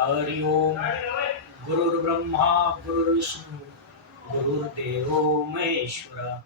हरि ओम। गुरुर्ब्रह्मा गुरुर्विष्णू गुरुर्देव महेश्वर।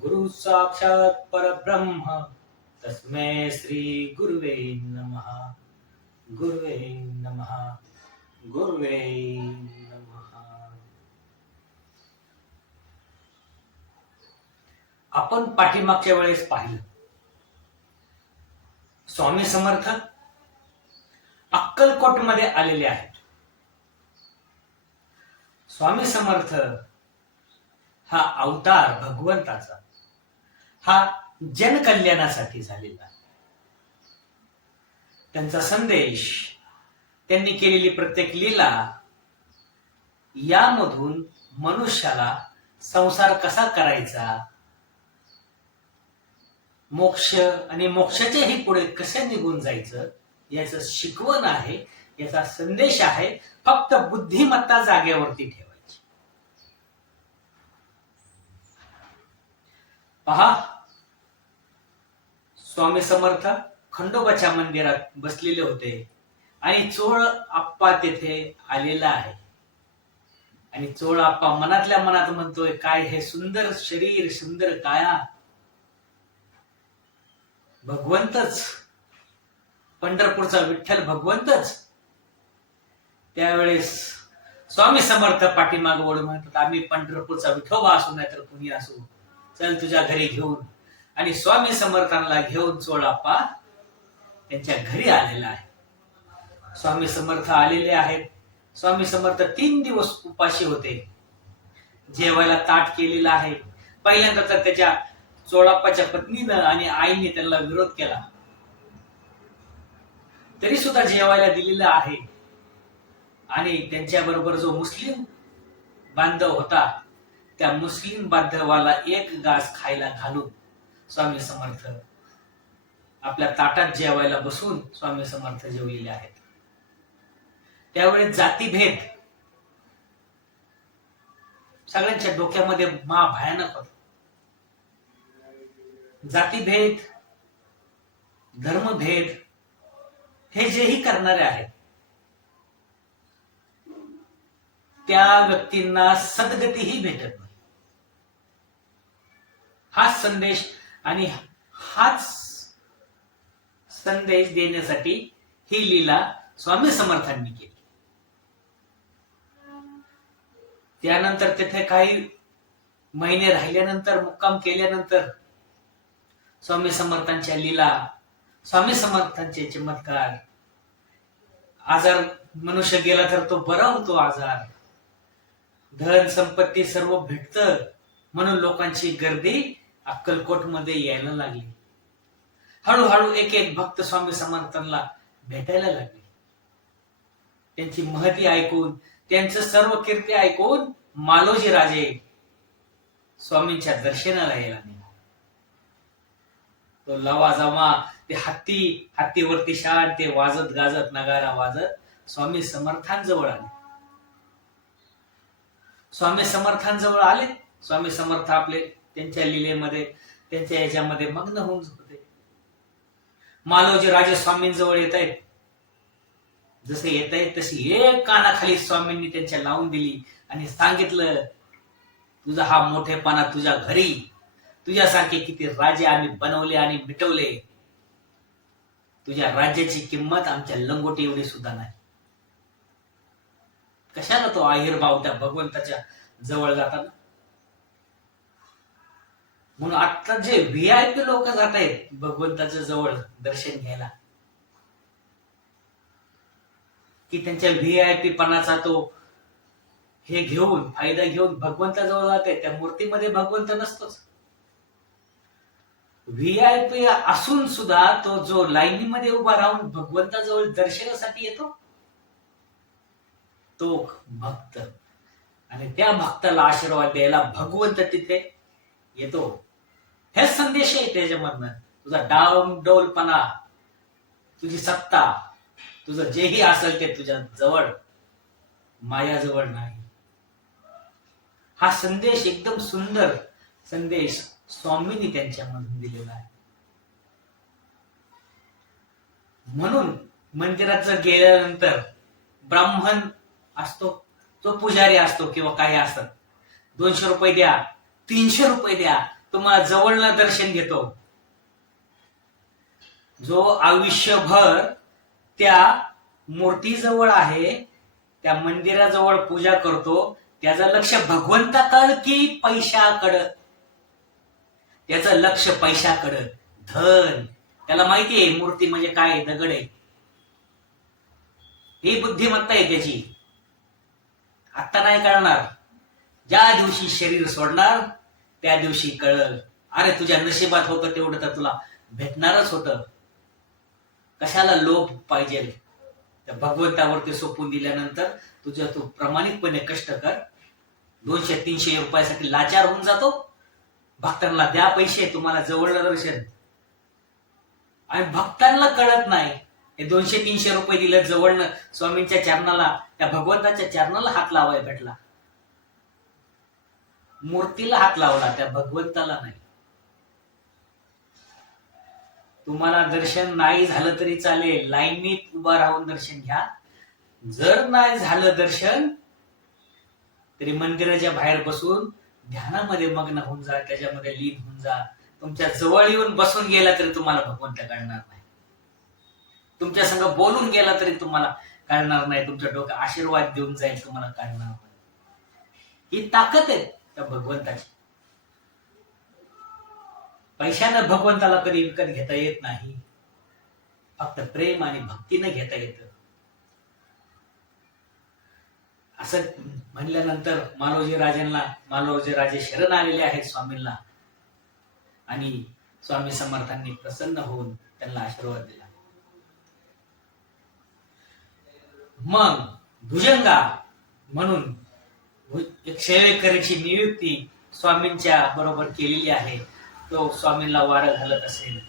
गुरु साक्षात परब्रह्म। तस्मै श्री गुरुवे नमः। गुरुवे नमः। गुरुवे नमः। आपण पाठीमागच्या वेळेस पाहिलं. स्वामी समर्थ अक्कलकोटमध्ये आलेले आहेत. स्वामी समर्थ हा अवतार भगवंताचा हा जनकल्याणासाठी झालेला त्यांचा संदेश त्यांनी केलेली प्रत्येक लीला यामधून मनुष्याला संसार कसा करायचा मोक्ष आणि मोक्षाच्याही पुढे कसे निघून जायचं याचं शिकवण आहे याचा संदेश आहे फक्त बुद्धिमत्ता जागेवरती ठेवायची. पहा स्वामी समर्थ खंडोबाच्या मंदिरात बसलेले होते आणि चोळ आप्पा तेथे आलेला आहे. आणि चोळ आप्पा मनातल्या मनात म्हणतोय काय हे सुंदर शरीर सुंदर काया? भगवंतच पंढरपूरचा विठ्ठल भगवंतच. त्यावेळेस स्वामी समर्थ पाठीमाग ओढ म्हणतात आम्ही पंढरपूरचा विठोबा असू नाही तर कुणी असू. चल तुझ्या घरी घेऊन. आणि स्वामी समर्थांना घेऊन चोळाप्पा त्यांच्या घरी आलेला आहे. स्वामी समर्थ आलेले आहेत. स्वामी समर्थ तीन दिवस उपाशी होते. जेवायला ताट केलेला आहे. पहिल्यांदा तर त्याच्या चोळाप्पाच्या पत्नीनं आणि आईने त्यांना विरोध केला. तरी सुद्धा जेवायला दिलेलं आहे. आणि त्यांच्या बरोबर जो मुस्लिम बांधव होता त्या मुस्लिम बांधवाला एक गास खायला घालून स्वामी समर्थ आपल्या ताटात जेवायला बसून स्वामी समर्थ जेवलेले आहेत. त्यावेळी जातीभेद सगळ्यांच्या डोक्यामध्ये मा भयानक होत. जातीभेद धर्मभेद हे जेही करणारे आहेत त्या व्यक्तींना सद्गतीही भेटत नाही. हाच संदेश आणि हाच संदेश देण्यासाठी ही लीला स्वामी समर्थांनी केली. त्यानंतर तिथे काही महिने राहिल्यानंतर मुक्काम केल्यानंतर स्वामी समर्थांच्या लीला स्वामी समर्थांचे चमत्कार आजार मनुष्य गेला तर तो बरा होतो आजार. धन संपत्ती सर्व भेटत म्हणून लोकांची गर्दी अक्कलकोटमध्ये यायला लागली. हळूहळू एक एक भक्त स्वामी समर्थांना भेटायला लागले. त्यांची महती ऐकून त्यांचं सर्व कीर्ती ऐकून मालोजी राजे स्वामींच्या दर्शनाला यायला तो लवा जमा ते हत्ती हत्तीवरती शान ते वाजत गाजत नगारा वाजत स्वामी समर्थांजवळ आले. स्वामी समर्थांजवळ आले. स्वामी समर्थ आपले त्यांच्या लिलेमध्ये त्यांच्या याच्यामध्ये मग्न होऊन होते. मालोजी राजस्वामींजवळ येत आहेत. जसे येत आहेत तशी एक कानाखाली स्वामींनी त्यांच्या लावून दिली आणि सांगितलं तुझा हा मोठेपणा तुझ्या घरी तुझ्यासारखे किती राजे आम्ही बनवले आणि मिटवले. तुझ्या राज्याची किंमत आमच्या लंगोटी एवढी सुद्धा नाही. कशाला तो आहिरभाव त्या भगवंताच्या जवळ जाताना? म्हणून आता जे व्ही आय पी लोक जात आहेत भगवंताच्या जवळ दर्शन घ्यायला की त्यांच्या व्ही आय पी पणाचा तो हे घेऊन फायदा घेऊन भगवंताजवळ जात आहे त्या मूर्तीमध्ये भगवंत नसतोच. व्ही आय पी असून सुद्धा तो जो लाईनीमध्ये उभा राहून भगवंताजवळ दर्शनासाठी येतो तो भक्त. आणि त्या भक्ताला आशीर्वाद द्यायला भगवंत तिथे येतो. हे संदेश आहे त्याच्यामधनं. तुझा डाव डौलपणा तुझी सत्ता तुझं जेही असेल ते तुझ्या जवळ मायाजवळ नाही. हा संदेश एकदम सुंदर संदेश स्वामींनी त्यांच्यामधून दिलेला आहे. म्हणून मंदिरात जर गेल्यानंतर ब्राह्मण असतो तो पुजारी असतो किंवा काही असत दोनशे रुपये द्या तीनशे रुपये द्या तुम्हाला जवळला दर्शन घेतो. जो आयुष्यभर त्या मूर्तीजवळ आहे त्या मंदिराजवळ पूजा करतो त्याचं लक्ष भगवंताकड की पैशाकडं? त्याचं लक्ष पैशाकडं. धन. त्याला माहिती आहे मूर्ती म्हणजे काय? दगड आहे. ही बुद्धिमत्ता आहे त्याची. आत्ता नाही कळणार. ज्या दिवशी शरीर सोडणार त्या दिवशी कळल. अरे तुझ्या नशिबात होतं तेवढं तर तुला भेटणारच होतं. कशाला लोभ पाहिजे? त्या भगवंतावरती सोपून दिल्यानंतर तुझ्या तू प्रमाणितपणे कष्ट कर. दोनशे तीनशे रुपयासाठी लाचार होऊन जातो. भक्तांना द्या पैसे तुम्हाला जवळलं दर्शन. आणि भक्तांना कळत नाही. हे दोनशे तीनशे रुपये दिलं जवळनं स्वामींच्या चरणाला त्या भगवंताच्या चरणाला हात लावाय भेटला. मूर्तीला हात लावला त्या भगवंताला नाही. तुम्हाला दर्शन नाही झालं तरी चालेल. लाईनीत उभा राहून दर्शन घ्या. जर नाही झालं दर्शन तरी मंदिराच्या बाहेर बसून ध्यानामध्ये मग्न होऊन जा त्याच्यामध्ये लीन होऊन जा. तुमच्या जवळ येऊन बसून गेला तरी तुम्हाला भगवंत कळणार नाही. तुमच्या संग बोलून गेला तरी तुम्हाला कळणार नाही. तुमच्या डोकं आशीर्वाद देऊन जाईल तुम्हाला कळणार नाही. ही ताकद आहे त्या भगवंताची. पैशानं भगवंताला कधी विकत घेता येत नाही. फक्त प्रेम आणि भक्तीनं घेता येतं. असं म्हणल्यानंतर मालोजी राजांना मालोजी राजे शरण आलेले आहेत स्वामींना. आणि स्वामी समर्थांनी प्रसन्न होऊन त्यांना आशीर्वाद दिला. मग भुजंगा म्हणून एक सेवेकरीची नियुक्ती स्वामींच्या बरोबर केलेली आहे. तो स्वामींना वारं घालत असेल.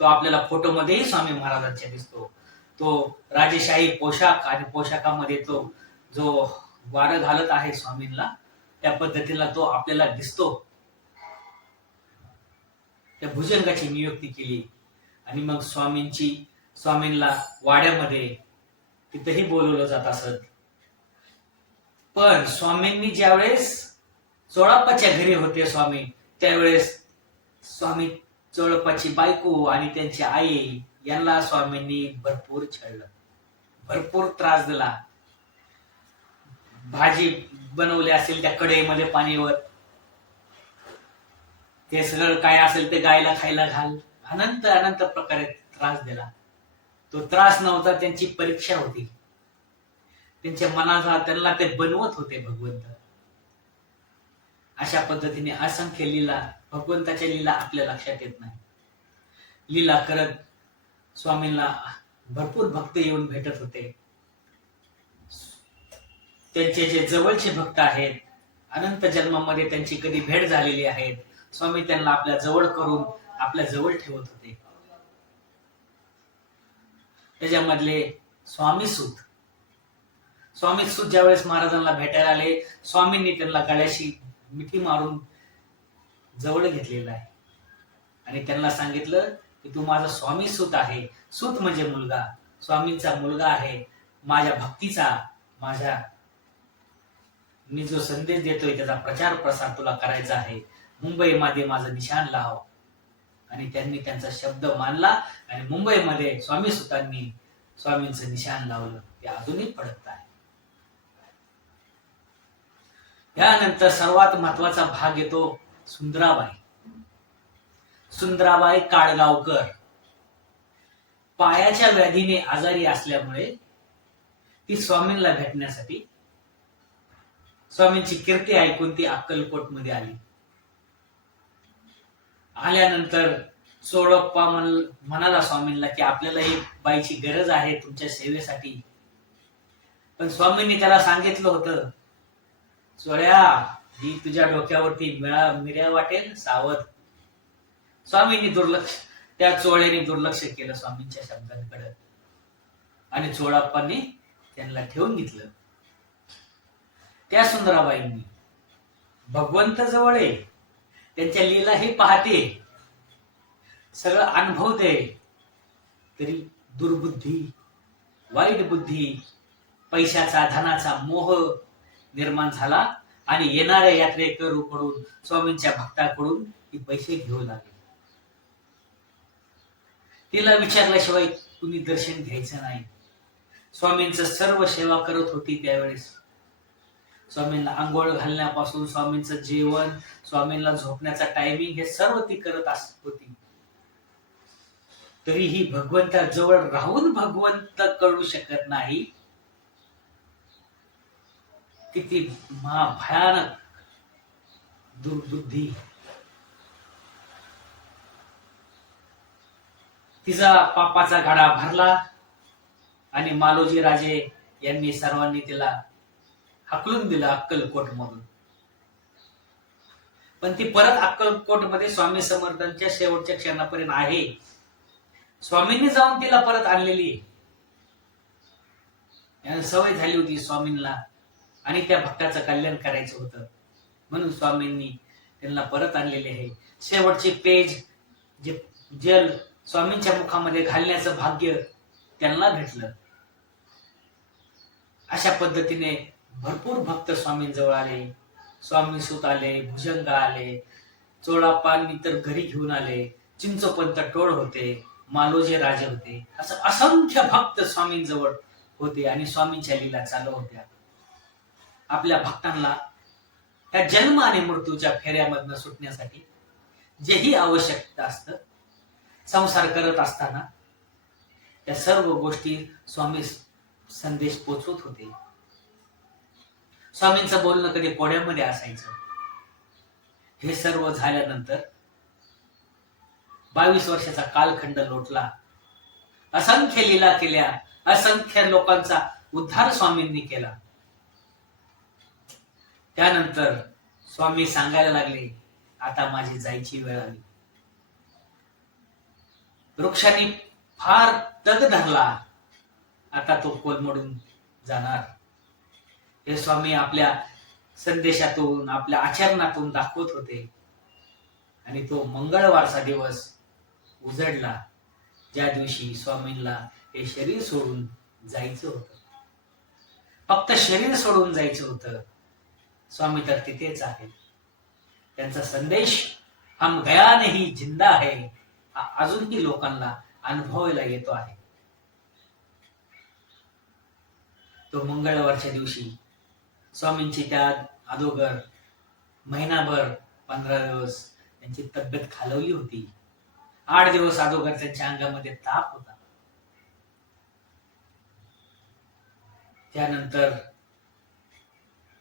तो आपल्याला फोटोमध्येही स्वामी महाराजांच्या दिसतो. तो राजेशाही पोशाख आणि पोशाखामध्ये तो जो वारं घालत आहे स्वामींना त्या पद्धतीला तो आपल्याला दिसतो. त्या भुजंगाची नियुक्ती केली. आणि मग स्वामींची स्वामींना वाड्यामध्ये तिथेही बोलवलं जात असत. पण स्वामींनी ज्यावेळेस चोळाप्पाच्या घरी होते स्वामी त्यावेळेस स्वामी चोळप्पाची बायको आणि त्यांची आई यांना स्वामींनी भरपूर छळलं. भरपूर त्रास दिला. भाजी बनवली असेल त्या कढईमध्ये पाणीवर. ते सगळं काय असेल ते गायला खायला घाल. अनंत अनंत प्रकारे त्रास दिला. तो त्रास नव्हता त्यांची परीक्षा होती. त्यांच्या मनाचा त्यांना ते बनवत होते भगवंत. अशा पद्धतीने असंख्य लीला भगवंताच्या लीला आपल्या लक्षात येत नाही. लीला करत स्वामींना भरपूर भक्त येऊन भेटत होते. त्यांचे जे जवळचे भक्त आहेत अनंत जन्मामध्ये त्यांची कधी भेट झालेली आहेत स्वामी त्यांना आपल्या जवळ करून आपल्या जवळ ठेवत होते. त्याच्यामधले स्वामी सुत. स्वामी सुत ज्यावेळेस महाराजांना भेटायला आले स्वामींनी त्यांना गळ्याशी मिठी मारून जवळ घेतलेलं आहे. आणि त्यांना सांगितलं की तू माझा स्वामी सुत आहे. सुत म्हणजे मुलगा. स्वामींचा मुलगा आहे. माझ्या भक्तीचा माझ्या मी जो संदेश देतोय त्याचा प्रचार प्रसार तुला करायचा आहे. मुंबईमध्ये माझं निशाण लाव. आणि त्यांनी त्यांचा शब्द मानला आणि मुंबईमध्ये स्वामी सुतांनी स्वामींचं निशाण लावलं. ते अजूनही फडकत आहे. यानंतर सर्वात महत्त्वाचा भाग येतो सुंदराबाई. सुंदराबाई काळगावकर पायाच्या व्याधीने आजारी असल्यामुळे ती स्वामींना भेटण्यासाठी स्वामींची कीर्ती ऐकून ती अक्कलकोटमध्ये आली. आल्यानंतर सोडप्पा म्हण- म्हणाला स्वामींना की आपल्याला एक बाईची गरज आहे तुमच्या सेवेसाठी. पण स्वामींनी त्याला सांगितलं होतं सोळ्या ही तुझ्या डोक्यावरती मिळा मिऱ्या वाटेल सावध. स्वामींनी दुर्लक्ष त्या चोळ्याने दुर्लक्ष केलं स्वामींच्या शब्दांकडे. आणि चोळाप्पांनी त्यांना ठेवून घेतलं. त्या सुंदराबाईंनी भगवंत जवळ आहे त्यांच्या लीला हे पाहते सगळं अनुभवते तरी दुर्बुद्धी वाईट बुद्धी पैशाचा धनाचा मोह निर्माण झाला आणि येणाऱ्या यात्रेकरूकडून स्वामींच्या भक्ताकडून ती पैसे घेऊ लागले. तिला विचारल्याशिवाय कुणी दर्शन घ्यायचं नाही. स्वामींचं सर्व सेवा करत होती त्यावेळेस. स्वामींना आंघोळ घालण्यापासून स्वामींचं जेवण स्वामींना झोपण्याचा टायमिंग हे सर्व ती करत असत होती. तरीही भगवंताजवळ राहून भगवंत कळू शकत नाही. किती महाभयानक दुर्बुद्धी. तिचा पापाचा गाडा भरला आणि मालोजी राजे यांनी सर्वांनी तिला हकलून दिलं अक्कलकोट मधून पण ती परत अक्कलकोटमध्ये स्वामी समर्थांच्या शेवटच्या क्षणापर्यंत आहे. स्वामींनी जाऊन तिला परत आणलेली सवय झाली होती स्वामींना आणि त्या भक्ताचं कल्याण करायचं होतं. म्हणून स्वामींनी त्यांना परत आणलेले आहे. शेवटचे पेज जे जल स्वामींच्या मुखामध्ये घालण्याचं भाग्य त्यांना भेटलं. अशा पद्धतीने भरपूर भक्त स्वामींजवळ आले. स्वामी सुत आले भुजंग आले चोळापान इतर घरी घेऊन आले चिंचोपंत टोळ होते मालोजे राजे होते. असं असंख्य भक्त स्वामींजवळ होते आणि स्वामींच्या लीला चालू होत्या. आपल्या भक्तांना त्या जन्म आणि मृत्यूच्या फेऱ्यामधनं सुटण्यासाठी जेही आवश्यकता असतं संसार करत असताना त्या सर्व गोष्टी स्वामी संदेश पोचवत होते. स्वामींचं बोलणं कधी कोड्यामध्ये असायचं. हे सर्व झाल्यानंतर बावीस वर्षाचा कालखंड लोटला. असंख्य लीला केल्या असंख्य लोकांचा उद्धार स्वामींनी केला. त्यानंतर स्वामी सांगायला लागले आता माझी जायची वेळ आली. वृक्षांनी फार तग धरला. आता तो कोलमडून जाणार. हे स्वामी आपल्या संदेशातून आपल्या आचरणातून दाखवत होते. आणि तो मंगळवारचा दिवस उजडला. ज्या दिवशी स्वामींना हे शरीर सोडून जायचं होतं. फक्त शरीर सोडून जायचं होतं. स्वामी तर तिथेच आहेत. त्यांचा संदेश हम गया नाही जिंदा आहे अजूनही लोकांना अनुभवायला येतो आहे. तो मंगळवारच्या दिवशी स्वामींची त्या अगोदर महिनाभर पंधरा दिवस त्यांची तब्येत खालवली होती. आठ दिवस अगोदर त्यांच्या अंगामध्ये ताप होता. त्यानंतर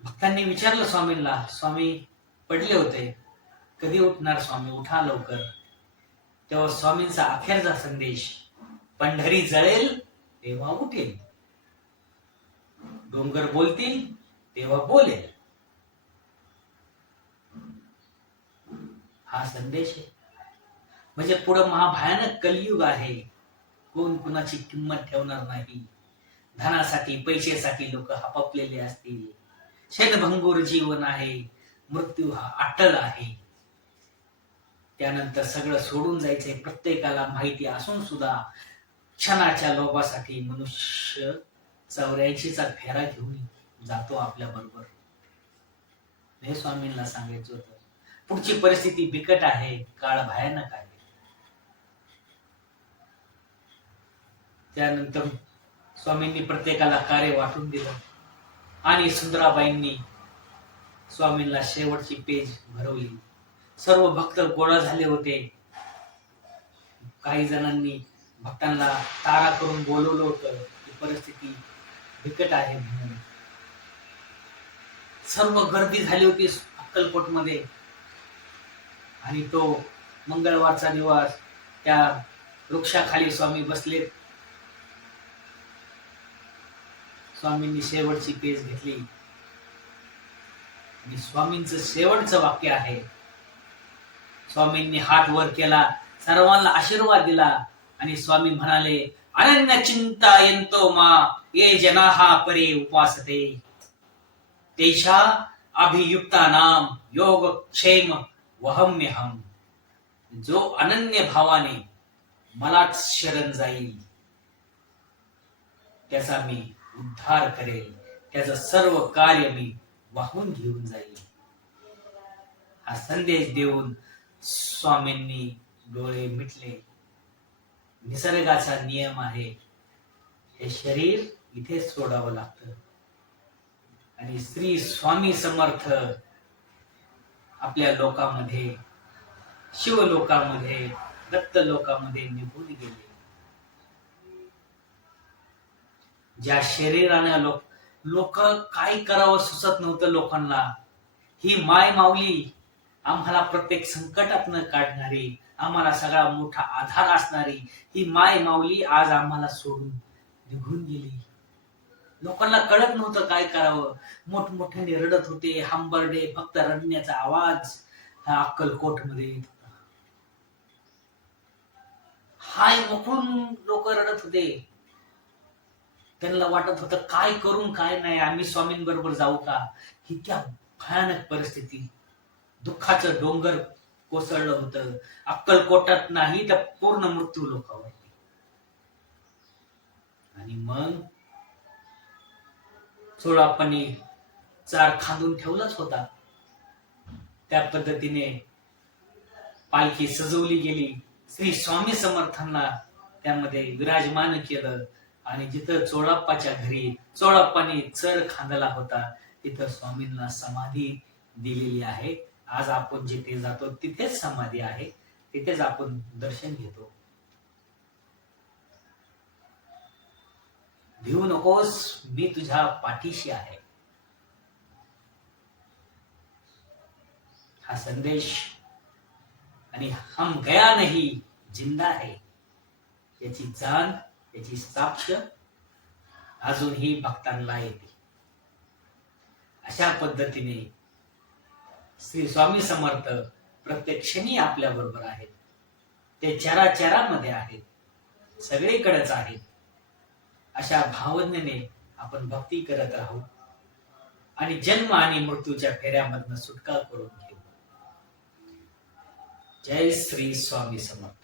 भक्तांनी विचारलं स्वामींना स्वामी पडले होते. कधी उठणार स्वामी? उठा लवकर. तेव्हा स्वामींचा अखेरचा संदेश पंढरी जळेल तेव्हा उठेल. डोंगर बोलतील तेव्हा बोलेल. हा संदेश आहे. म्हणजे पुढं महाभयानक कलियुग आहे. कोण कुणाची किंमत ठेवणार नाही? धनासाठी पैशासाठी लोक हपपलेले असतील. क्षणभंगूर जीवन आहे. मृत्यू हा अटल आहे. त्यानंतर सगळं सोडून जायचंय. प्रत्येकाला माहिती असून सुद्धा क्षणाच्या लोभासाठी मनुष्य चौऱ्याऐंशीचा फेरा घेऊन जातो आपल्या बरोबर. हे स्वामींना सांगायचं होतं. पुढची परिस्थिती बिकट आहे काळ भयानक आहे. त्यानंतर स्वामींनी प्रत्येकाला कार्य वाटून दिलं आणि सुंदराबाईंनी स्वामींना शेवटची पेज भरवली. सर्व भक्त गोळा झाले होते. काही जणांनी भक्तांना तारा करून बोलवलं होतं की परिस्थिती बिकट आहे म्हणून. सर्व गर्दी झाली होती अक्कलकोटमध्ये आणि तो मंगळवारचा दिवस त्या वृक्षाखाली स्वामी बसलेत. स्वामींनी शेवटची पेज घेतली. आणि स्वामींचं शेवटचं वाक्य आहे स्वामींनी हात वर केला सर्वांना आशीर्वाद दिला आणि स्वामी म्हणाले अनन्य चिंता यंतो मा ये जनाहा परे उपासते. तेषा अभियुक्ता नाम योग क्षेम वहम्यहम। जो अनन्य भावाने मलाच शरण जाईल त्याचा मी उद्धार करेल त्याचं सर्व कार्य मी वाहून घेऊन जाईल. हा संदेश देऊन स्वामींनी डोळे मिटले. निसर्गाचा नियम आहे हे शरीर इथेच सोडावं लागतं. आणि श्री स्वामी समर्थ आपल्या लोकामध्ये शिवलोकामध्ये दत्त लोकामध्ये निघून गेले. ज्या शरीराने लोक लोक काय करावं सुचत नव्हतं लोकांना ही माय माऊली आम्हाला प्रत्येक संकटातनं काढणारी आम्हाला सगळा मोठा आधार असणारी ही माय माऊली आज आम्हाला सोडून निघून गेली. लोकांना कळत नव्हतं काय करावं. मोठमोठ्याने रडत होते हंबरडे फक्त रडण्याचा आवाज हा अक्कलकोटमध्ये येत होता. हाय मोकळून लोक रडत होते. त्यांना वाटत होतं काय करून काय नाही आम्ही स्वामींबरोबर जाऊ का? इतक्या भयानक परिस्थिती. दुःखाचं डोंगर कोसळलं होतं. अक्कलकोटात नाही तर पूर्ण मृत्यू लोकांवर आणि मग चोळापणे चार खांदून ठेवलाच होता. त्या पद्धतीने पालखी सजवली गेली. श्री स्वामी समर्थांना त्यामध्ये विराजमान केलं. आणि जिथं चोळाप्पाच्या घरी चोळाप्पाने चर खांदला होता तिथं स्वामींना समाधी दिलेली आहे. आज आपण जिथे जातो तिथेच समाधी आहे. तिथेच आपण दर्शन घेतो. भिवू नकोस मी तुझ्या पाठीशी आहे. हा संदेश आणि हम गया नाही जिंदा आहे याची जाण याची साक्ष अजूनही भक्तांना येते. अशा पद्धतीने श्री स्वामी समर्थ प्रत्येक क्षणी आपल्या बरोबर आहेत. ते चराचरामध्ये आहेत. सगळीकडेच आहेत. अशा भावनेने आपण भक्ती करत राहू आणि जन्म आणि मृत्यूच्या फेऱ्यामधनं सुटका करून घेऊ. जय श्री स्वामी समर्थ.